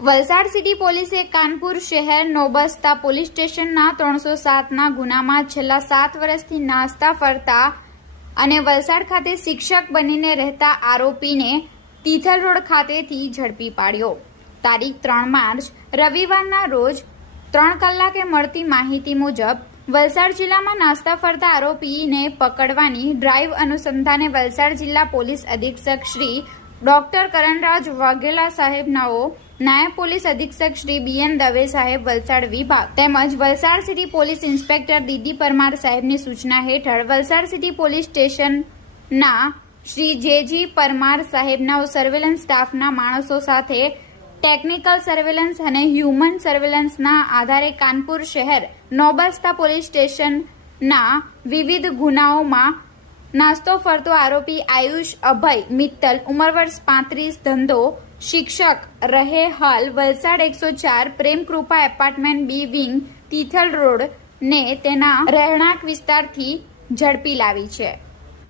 Valsad city પોલીસે કાનપુર શહેર નોબસ્તા police સ્ટેશનના ત્રણસો સાતના ગુનામાં છેલ્લા સાત વર્ષથી નાસ્તા ફરતા અને વલસાડ ખાતે શિક્ષક બનીને રહેતા આરોપીને તિથલ રોડ ખાતેથી ઝડપી પાડ્યો. તારીખ ત્રણ માર્ચ, રવિવારના રોજ ત્રણ કલાકે મળતી માહિતી મુજબ વલસાડ જિલ્લામાં નાસ્તા ફરતા આરોપીને પકડવાની ડ્રાઈવ અનુસંધાને વલસાડ જિલ્લા પોલીસ અધિક્ષક શ્રી ડોક્ટર કરણરાજ વાઘેલા સાહેબનાઓ નાયબ પોલીસ અધિક્ષક શ્રી બીએન દવે સાહેબ વલસાડ વિભાગ તેમજ Valsad city police inspector D D Parmar સાહેબની સૂચના હેઠળ વલસાડ સિટી પોલીસ સ્ટેશનના શ્રી જેજી પરમાર સાહેબના સર્વેલન્સ સ્ટાફના માણસો સાથે ટેકનિકલ સર્વેલન્સ અને હ્યુમન સર્વેલન્સના આધારે કાનપુર શહેર નોબસ્તા પોલીસ સ્ટેશનના વિવિધ ગુનાઓમાં નાસ્તો ફરતો આરોપી આયુષ અભય મિત્તલ ઉંમર વર્ષ પાંત્રીસ, ધંધો શિક્ષક રહે હાલ વલસાડ એકસો ચાર Premkrupa apartment B wing Tithal road ને તેના રહેણાંક વિસ્તારથી ઝડપી લાવી છે.